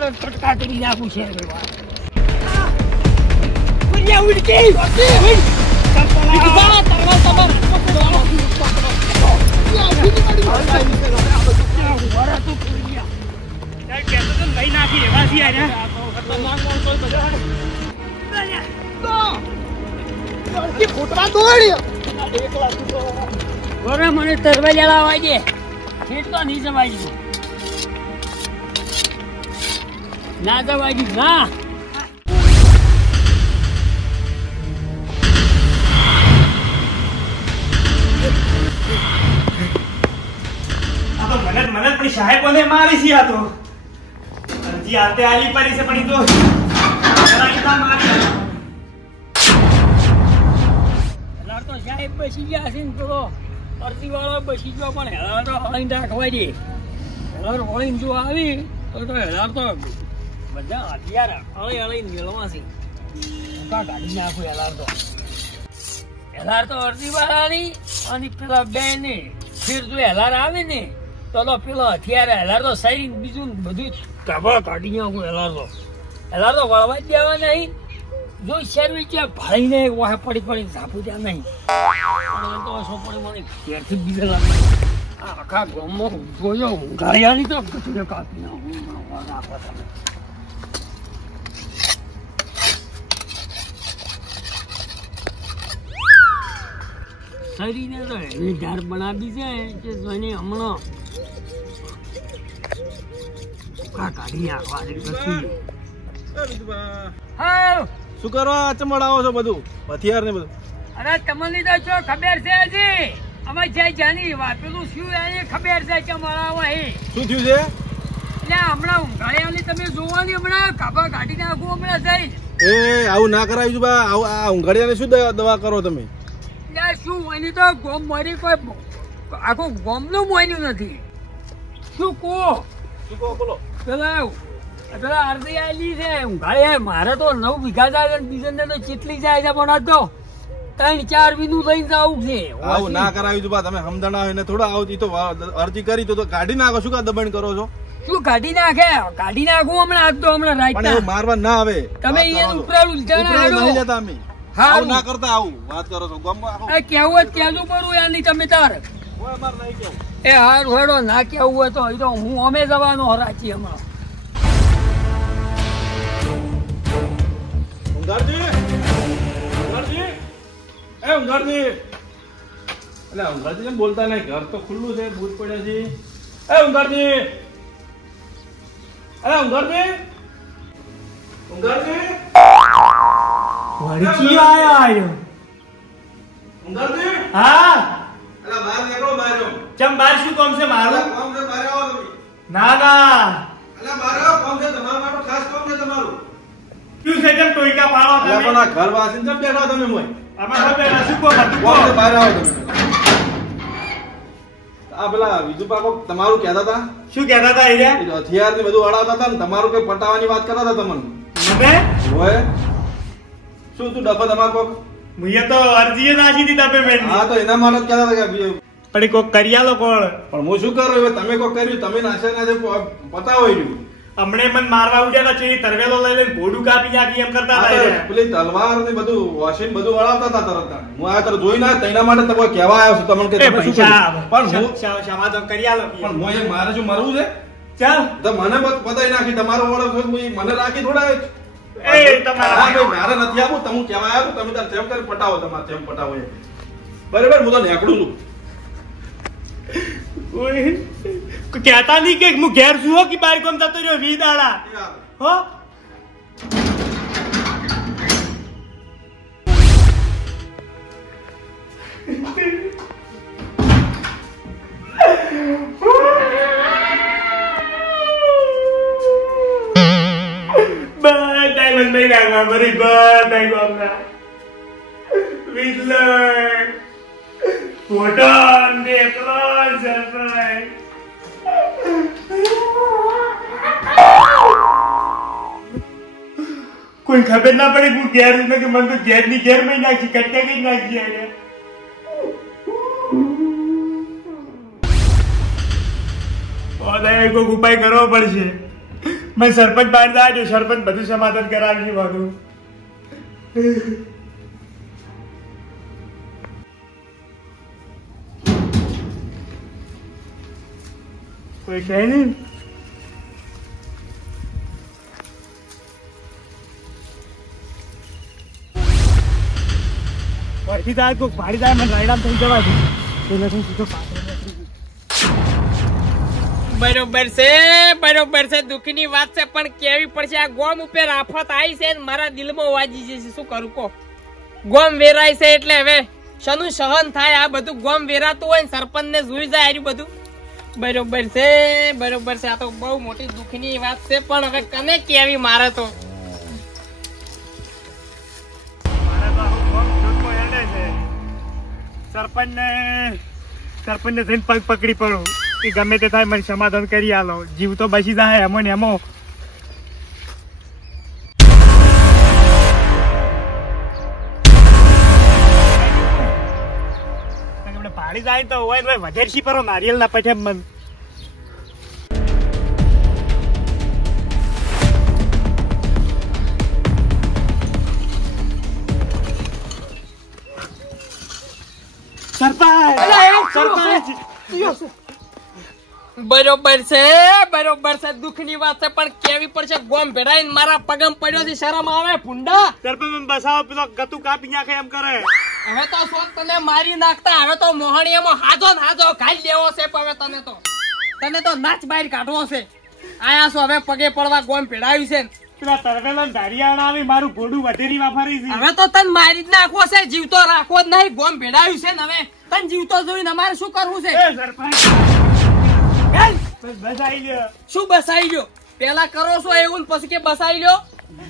ને કટકા કરી નાખું છે ઉડ્યા ઉડકી મને તરવા જલાવા દે ખેત તો નહીં જવાય ના જવાય ના મને પણ સાહેબોને મારી છે આ તો અરજી આતે આલી પડી છે પણ તો મારી તો સાહેબ બસી ગયા છે ને પેલો અરજી વાળો બસી ગયો પણ હેલાર તો હળીને રાખવા દે હેલાર હળીને જો આવી તો હેલાર તો બધા હથિયાર હળીને મેળવા છે ગાડી નાખું હેલાર તો અરજી વાળાની અને પેલા બે ને ફેર જો હેલાર આવે ને તો પેલો હથિયાર હેલાર તો સારી બીજું બધું કાબા કાઢી નાખું હેલાર તો વળવા જ દેવા નહીં જો શેરવી ત્યાં ભાઈને વાહ પડી ઝાપું ત્યાં નહીં તો સોપડી મને ઘેરથી બીજા લાગે આખા ગામમાં જોયો ગાળિયાની તો ગઢીને કાપી નાખો તમે શરીરને તો એની ધાર બનાવી છે કે જોઈને હમણાં કાઢી નાખવા હા શું કરવા ચમડાવો છો બધું હથિયાર ને બધું અરે તમને તો શું ખબર છે હજી અમે જઈ જાની વાપેલું શું એ ખબર છે ચમડાવો હે શું થયું છે એટલે હમણાં ઊંઘાળિયાની તમે જોવાની હમણાં કાબા કાઢી નાખું હમણાં જઈ એ આવું ના કરાવ્યું બા આ ઊંઘાળિયાને શું દવા કરો તમે શું એની તો ગોમ મરી કોઈ આખું ગોમનું મોયનું નથી શું કહો બોલો પેલા અડધી આલી છે ઊંઘાળે મારે તો 9 વીઘા જાય ને બીજાને તો ચેટલી જાય છે પણ આ તો 3-4 વીનું લઈને જવું છે આવું ના કરાવ્યું બા તમે સમજણા હોય ને થોડા આવું તો અરજી કરી તો કાઢી નાખો શું કા દબાણ કરો છો શું કાઢી નાખું હમણાં આજ તો હમણાં રાઈટ મારવા ના આવે તમે એને ઉપરાળ ઉલટાના નહીં લેતા અમે આવું ના કરતા આવું વાત કરો છો કેવું જ કેવું પડું યાની તમે તાર એ હાર હોડો ના કેવું હોય તો હું અમે જવાનો હરાચી હમણાં બોલતા નહીં ઘર તો ખુલ્લું છે ભૂત પડે છે એ ઊંઘારજી અરે ઊંઘારજી વળચી આયો ઊંઘારજી હા અલા બહાર નીકળો બહાર ચમ બાર શું કામ છે મારું કામ છે બહાર આવો તમે ના અલા બહાર આવો કામ છે તમારા માટે ખાસ કામ છે તમારું શું છે કેમ ટોઈકા પાડો તમે પણ આ ઘર વાસીને જમ બેઠા તમે મોય આમાં હવે શું કો હતું કામ છે બહાર આવો તમે આ પેલા બીજું પાકો તમારું કહેતા હતા શું કહેતા હતા અહીંયા હથિયાર ને બધું અડાવતા હતા ને તમારું કઈ પટાવાની વાત કરતા હતા તમને મને હોય શું તું ડફો તમાર કોક મુયે તો અરજીએ નાખી દીધા પેમેન્ટ હા તો એના માટે જ કહેતા હતા કે પણ કોક કરિયાલો કોણ પણ હું શું કરું હવે તમે કોક કર્યું તમે નાશે પતાવો રહ્યું હમણે મને મારવા ઉડ્યા છે તરવેલો લઈ લઈને ભોડું કાપી નાખી એમ કરતા હતા પેલી તલવાર ને બધું વોશિંગ બધું અડાવતા હતા તરત હું આ તરત જોઈ ના તેના માટે તમે કહેવા આવ્યો છું તમને કે તમે શું પણ હું શામાં તો કરિયાલો પણ હું એ મારે શું મરવું છે ચાલ તો મને પતાઈ નાખી તમારો વાળો મને રાખી થોડા એ તમારા મારે નથી આવું તમે કહેવા આવ્યો તમે તાર જેમ કરી પટાવો તમારે જેમ પટાવો એ બરાબર હું તો નેકડું છું કહેતા નહીં કે હું ઘેર છું હો કે બાર કોમ જતો રહ્યો 20 દાડા હો બધા મને લાગવા મારી બધા ગામના વિદલર ફોટો દેખલો સરપ્રાઈઝ કોઈ ખબર ના પડે હું ઘેર કે મને તો ઘેર ની ઘેર માં નાખી કટકા કઈ નાખી કોઈ ઉપાય કરવો પડશે मैं सरपंच बहार जाए जो सरपंच બધું સમાધાન કરાવી વાળું કોઈ કહે નહીં વહીથી જાય કોક ભાડી જાય મને રાયડામ થઈ જવા દે એટલે હું સીધો પાછળ બરોબર છે દુઃખની વાત છે પણ કેવી પડશે આ ગોમ ઉપર આફત આવી છે ને મારા દિલમાં વાજી જશે શું કરું કો ગોમ વેરાય છે એટલે હવે શનું સહન થાય આ બધું ગોમ વેરાતું હોય ને સરપંચ ને જોઈ જાય આર્યું બધું બરોબર છે આ તો બહુ મોટી દુઃખની વાત છે પણ હવે કને કેવી મારે તો સરપંચ ને જઈને પગ પકડી પડો કે ગમે તે થાય મને સમાધાન કરી આલો જીવ તો બચી જાય એમો ને એમો પાડી જાય તો હોય વધેરશી પરો નારિયેલ ના પછે મન બરોબર છે દુઃખની વાત છે પણ કેવી પડશે ગોમ ભેડાઈને મારા પગમ પડ્યો છે શરમ આવે ભૂંડા સરપંચ બસાવો પેલો ગતું કાપી નાખે એમ કરે હવે તો શોખ તને મારી નાખતા હવે તો મોહણીયામાં હાજો ને હાજો ખાઈ લેવો છે હવે તને તો નાચ બહાર કાઢવો છે આયા છો હવે પગે પડવા ગોમ ભેડાયું છે પેલા તરવેલો ધારિયાણા આવી મારું ઘોડું વધેરી વાપરી છે હવે તો તને મારી જ નાખવો છે જીવતો રાખવો જ નહીં ગોમ ભેડાયું છે ને હવે તને જીવતો જોઈને અમારે શું કરવું છે શું બસાઈ ગયો પેલા કરો છો એવું પછી કે બસાઈ લ્યો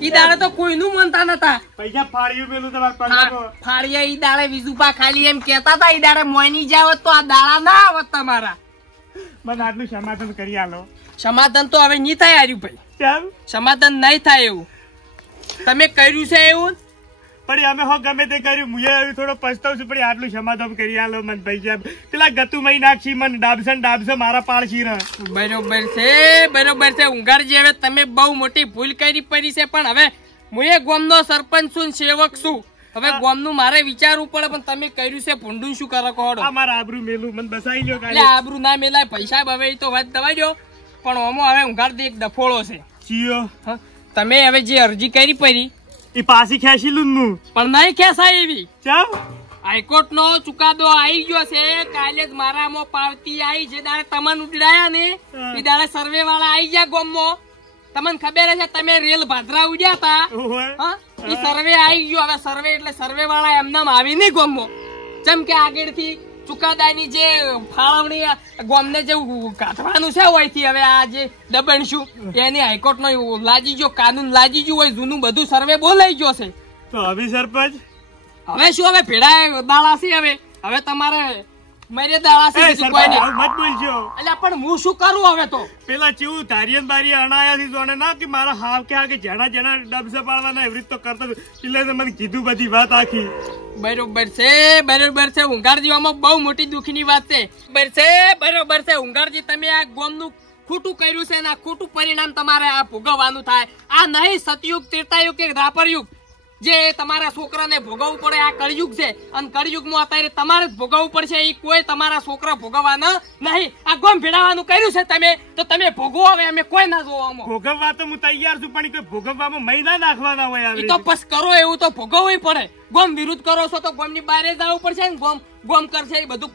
ઈ દાડે તો કોઈનું મનતા નતા પૈસા ફાડ્યું પેલું તમારે ફાડ્યા ઈ દાડે વિજુપા ખાલી એમ કેતા હતા ઈ દાડે મોયની જાવત તો આ દાડા ના આવત તમારા મને આટલું સમાધાન કરી આલો સમાધાન તો હવે નહીં થાય આર્યું ભાઈ કેમ સમાધાન નહીં થાય એવું તમે કર્યું છે એવું પણ અમે હો ગમે તે કર્યું મુએ થોડો પછતાવ છું પણ આટલું સમાધાન કરી આલો મને પૈસા પેલા ગતું મહી નાખશી મને ડાબસે મારા પાડશી રે બરોબર છે ઊંઘારજી હવે તમે બહુ મોટી ભૂલ કરી પડી છે પણ હવે મુએ ગોમનો સરપંચ છું સેવક છું હવે ગોમનું મારે વિચારવું પડે પણ તમે કર્યું છે ભૂંડું શું કરો કોડો મારા આબરૂ મેલું મને બસાઈ લ્યો કાલે આબરૂ ના મેલાય પૈસા હવે તો વાત દવા દો પણ ઓમો હવે ઊંઘારજી એક ડફોળો છે ચિયો તમે હવે જે અરજી કરી પડી એ પાછી ખેંચી લૂન પણ નહીં ખેંચાય એવી ચમ હાઈકોર્ટ નો ચુકાદો આવી ગયો છે કાલે જ મારામાં પાવતી આવી છે દાડે તમને ઉડાયા ને એ દાડે સર્વે વાળા આવી ગયા ગોમમાં તમને ખબર છે તમે રેલ ભાદરા ઉડ્યા તા એ સર્વે આવી ગયો હવે સર્વે એટલે સર્વે વાળા એમનામ આવી નહીં ગોમમાં જેમ કે આગળથી ચુકાદાની જે ફાળવણી ગોમને જે કાઢવાનું છે હોયથી હવે આ જે દબણ શું એની હાઈકોર્ટ નો લાજી ગયો કાનૂન લાજી ગયું હોય જૂનું બધું સર્વે બોલાઈ ગયો છે તો હવે સરપંચ હવે શું હવે ભેડા દાળા છે હવે તમારે મારે દાળા છે કોઈ નહીં મત બોલજો એટલે પણ હું શું કરું હવે તો પેલા ચેવું ધારિયન બારી અણાયાથી જોને ના કે મારા હાવ કે જેના ડબસે પાડવાના એવી રીત તો કરતો એટલે મને કીધું બધી વાત આખી બરોબર છે ઊંઘારજી આમાં બહુ મોટી દુઃખની વાત છે બરોબર છે ઊંઘારજી તમે આ ગોમનું ખોટું કર્યું છે ને આ ખોટું પરિણામ તમારે આ ભોગવવાનું થાય આ નહીં સતયુગ ત્રેતાયુગ કે દ્વાપરયુગ જે તમારા છોકરાને ભોગવવું પડે આ કળયુગ છે અને કળયુગમાં અત્યારે તમારે જ ભોગવવું પડશે એ કોઈ તમારા છોકરા ભોગવવાના નહીં આ ગોમ ભેડાવાનું કર્યું છે તમે તો તમે ભોગવો હવે અમે કોઈ ના જોવામાં ભોગવવા તો હું તૈયાર છું પણ કોઈ ભોગવવામાં મહિના નાખવાના હોય એ તો બસ કરો એવું તો ભોગવવું પડે ગોમ વિરુદ્ધ કરો છો તો ગોમની બહાર જવું પડશે ને ગોમ કરશે એ બધું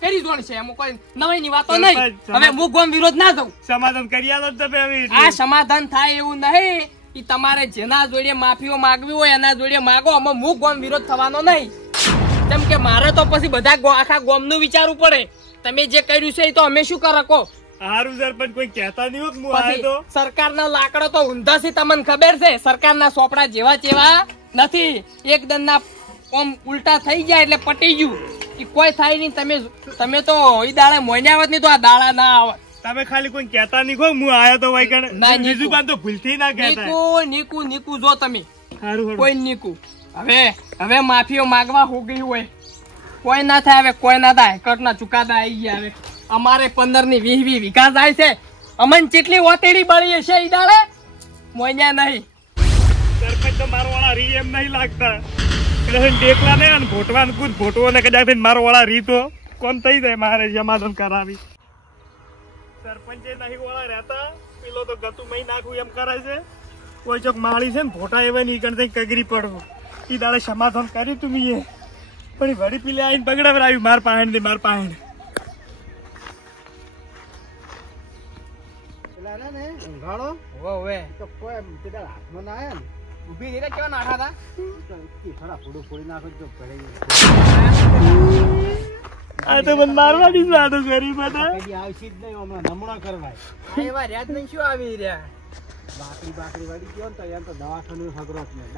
કરી જોણ છે એમાં કોઈ નવાઈની વાતો નહીં હવે હું ગોમ વિરોધ ના જાઉં સમાધાન કરી આલો તમે આ સમાધાન થાય એવું નહીં ઈ તમારે જેના જોડે માફીઓ માંગવી હોય એના જોડે માગો આમાં હું ગોમ વિરોધ થવાનો નહીં કેમ કે મારે તો પછી બધા આખા ગોમનું વિચારવું પડે તમે જે કર્યું છે એ તો અમે શું કરો કહો હારું સરપંચ કોઈ કહેતા નહીં હોત હું આયો તો સરકારના લાકડો તો ઊંધા છે તમને ખબર છે સરકારના સોપડા જેવા જેવા નથી એકદમ ના ઓમ ઉલટા થઈ જાય એટલે પટી ગયું એ કોઈ થાય નહીં તમે તો એ દાડે મોઈને આવત નહીં તો આ દાડા ના આવત તમે ખાલી કોઈ કહેતા નહીં હું આયો તો વઈ કણ બીજું બાદ તો ભૂલથી ના કહેતા નીકુ જો તમે હારું કોઈ નીકુ હવે માફીઓ માંગવા હો ગઈ હોય કોઈ ના થાય હવે કોઈ ના થાય કટના ચુકાદા આવી ગયા હવે અમારે 15 ની 20 વીઘા જાય છે અમન ચેટલી ઓતેડી બળી હશે ઈ દાડે મોન્યા નહીં. સરપંચ તો મારો વાળા રી એમ નહીં લાગતા એટલે ડેકલા ને ભોટવાનું કુદ ભોટવો ને કદાચ મારો વાળા રી તો કોણ થઈ જાય મારે સમાધાન કરાવી. સરપંચે નહીં વાળા રહેતા પેલો તો ગતું મહી નાખું એમ કરે છે. કોઈ ચોક માળી છે ને ભોટા એવા નહીં કણ કગરી પડવું ઈ દાડે સમાધાન કર્યું તું મીએ પણ વળી પેલે આવીને બગડાવરાવ્યું માર પાહેણ દે માર પાહેણ. આ તો મને મારવાની જ વાતો કરી બધા.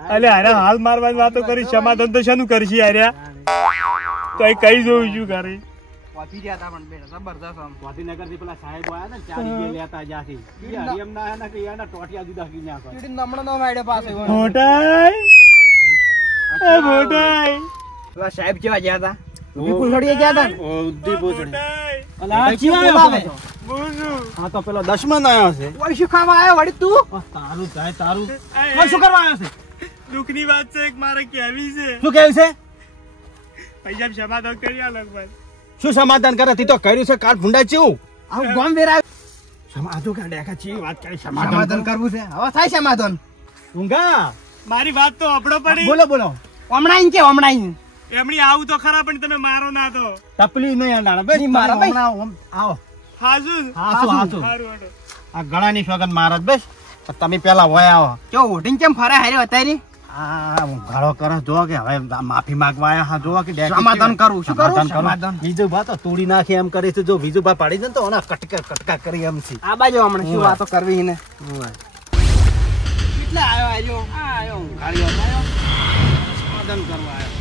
અલે અરે હાલ મારવાની વાતો કરી સમાધાન તો શાનું કરશી આર્યા તો એ કઈ જોઉં છું ઘરે સાહેબ કેવા ગયા હતા? ઉદયપુર ગયા હતા. તો પેલો દશમન આવ્યો છે. શું ખાવા આવ્યો વળી તું? તારું થાય તારું. શું કરવા આવ્યો છે? દુઃખની વાત છે મારે કેવી છે. શું કેવું છે? પૈસા સમાધાન કરી આલો. શું સમાધાન કરે? તી તો કર્યું છે કાળ ભૂંડા ચેવું આવું ગોમ વેરા સમાધાન કા દેખા છે વાત કરી. સમાધાન કરવું છે હવે થાય સમાધાન. ઊંઘા મારી વાત તો અપડો પડી. બોલો બોલો. હમણાં કે હમણાં એમની આવું તો ખરા પણ તમે મારો ના તો તપલી નહીં અંડાણા બસ મારા ભાઈ આવો હાજુ હાસુ આ ગળાની સોગન મારા બસ તમે પેલા હોય આવો જો ઓઢીને કેમ ફરે હાર્યો અત્યારે? આ ગાળો કરો જો કે હવે માફી માંગવા આયા હા જો કે સમાધાન કરું. શું કરું? સમાધાન. બીજું બા તો તોડી નાખી એમ કરે છે. જો બીજું બા પાડી દે તો ઓના કટકા કરી એમ છે. આ બાજુ હમણાં શું વાતો કરવી ને કેટલા આવ્યો આયો સમાધાન કરવા આવ્યો.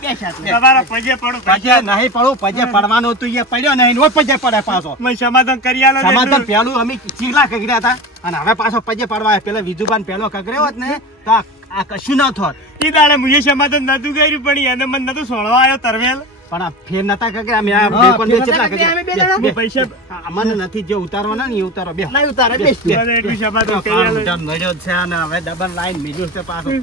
તમારા પગે પડો. પજે નહીં પડું પજે પડવાનું હતું એ પડ્યો નહીં નો પજે પડે પાછો. મેં સમાધાન કરી આલો. સમાધાન પેલું અમે ચીલા કગર્યા હતા અને હવે પાછો પજે પડવા પેલા વિજુબાન પેલો કગર્યો હોત ને તો આ કશું ન થોત. ઈ દાડે મુએ સમાધાન નતું કર્યું પણ એને મને નતું સોળવા આવ્યો તરવેલ પણ આ ફેર નતા કગર્યા અમે આ બે કોણ બે ચેટલા કગર્યા પૈસા મને નથી જે ઉતારવાના ને એ ઉતારો બે નહીં ઉતારે બેસ. એટલું સમાધાન કરી આલો. નડ્યો છે અને હવે ડબલ લાઈન બીજું છે પાછું.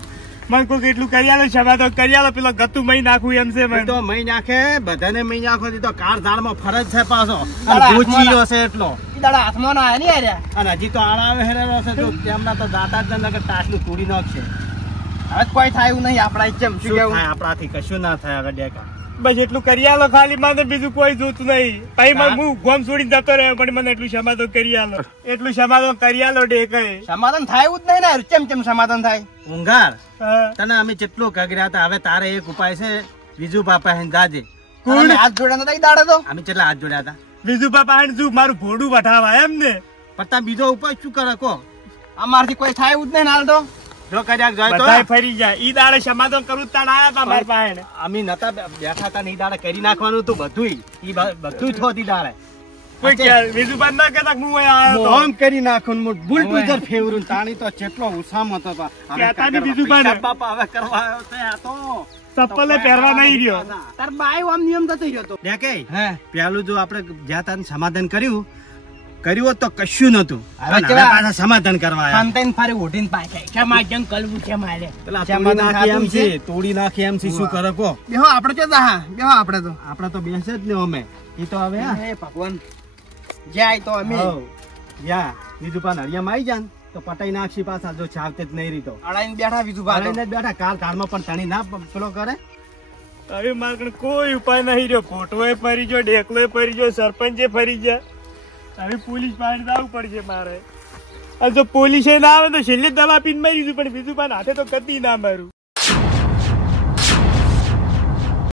મને કોઈ એટલું કરી આલો સમાધાન કરી આલો. પેલો ગતું મહી નાખું એમ છે મને તો મહી નાખે બધાને મહી નાખો તો કાર ઝાડમાં ફરજ છે પાછો પૂછીયો છે એટલો દાડા હાથમાં ના આયા ને યાર. અને હજી તો આળાવે હેરેલો છે તો તેમના તો દાદા જ નગર ટાસનું તોડી નાખશે. હવે કોઈ થાય એવું નહીં આપડા કેમ શું શું કેવું? થાય આપણાથી કશું ના થાય હવે ડેકા. બસ એટલું કરી આલો ખાલી. મને બીજું કોઈ જોતું નહીં. પછી હું ગોમ છોડીને જતો રહ્યો પણ મને એટલું સમાધાન કરી આલો. એટલું સમાધાન કરી આલો ડેકે. સમાધાન થાય એવું જ નહીં ને. કેમ સમાધાન થાય? ઊંઘાર હા. તને અમે જેટલું કગર્યા હતા હવે તારે એક ઉપાય છે. બીજું બાપા હે જાજે. તમે હાથ જોડ્યા નતા ઈ દાડે તો? અમે કેટલા હાથ જોડ્યા હતા બીજું પાપા શું મારું ભોડું વઠાવા એમ ને. પણ તમે બીજો ઉપાય શું કરે કો? અમારથી કોઈ થાય એવું જ નહીં હાલ તો. જો કદાચ જાય બધાય તો ફરી જાય. ઈ દાડે સમાધાન કરું તાણ આયા તા માર પાસે. અમે નતા બેઠા હતા ને ઈ દાડે કરી નાખવાનું હતું બધું. ઈ બધું થોતી દાડે કોઈ કે બીજું બાદ ના કહેતા કે હું અહીંયા આયો તો. મોહમ કરી નાખું બુલડોઝર ફેવરું તાણી તો કેટલો ઉસામ હતો હવે કહેતા ની બીજું બાને. બાપા હવે કરવા આવ્યો છે આ તો ચપ્પલે પહેરવા નહીં રહ્યો. તાર બાય આમ નિયમ થતો રહ્યો તો. દેખે હે પેલું જો આપણે જ્યાં ત્યાં સમાધાન કર્યું હોત તો કશું નતું. હવે હવે કેવા? પાછા સમાધાન કરવા આવ્યા. શાંતાઈને ફરી ઓઢીને પાછા કેમ આ કેમ કલવું કેમ આલે પેલા સમાધાન તોડી નાખી એમ છે શું કરે કો? બેહો આપણે તો હા બેહો આપણે તો આપણે તો બેસે જ ને અમે ઈ તો હવે હે ભગવાન જાય તો અમે યા બીજું પાન હરિયામાં આવી જાય તો પટાઈ નાખશી પાછા જો છાવતે જ નહીં રીતો અડાઈને બેઠા બીજું ભાડે પાણીને જ બેઠા કાળમાં પણ તણી ના પેલો કરે. હવે મારે કણે કોઈ ઉપાય નહીં રહ્યો. ફોટોએ ફરી ગયો, ડેકલોય ફરી ગયો, સરપંચે ફરી ગયા. હવે પોલીસ પાસે જવું પડશે મારે. અને જો પોલીસે ના આવે તો છેલ્લે દવા પીને મરી દીધું પણ બીજું પાન હાથે તો કદી ના મારું.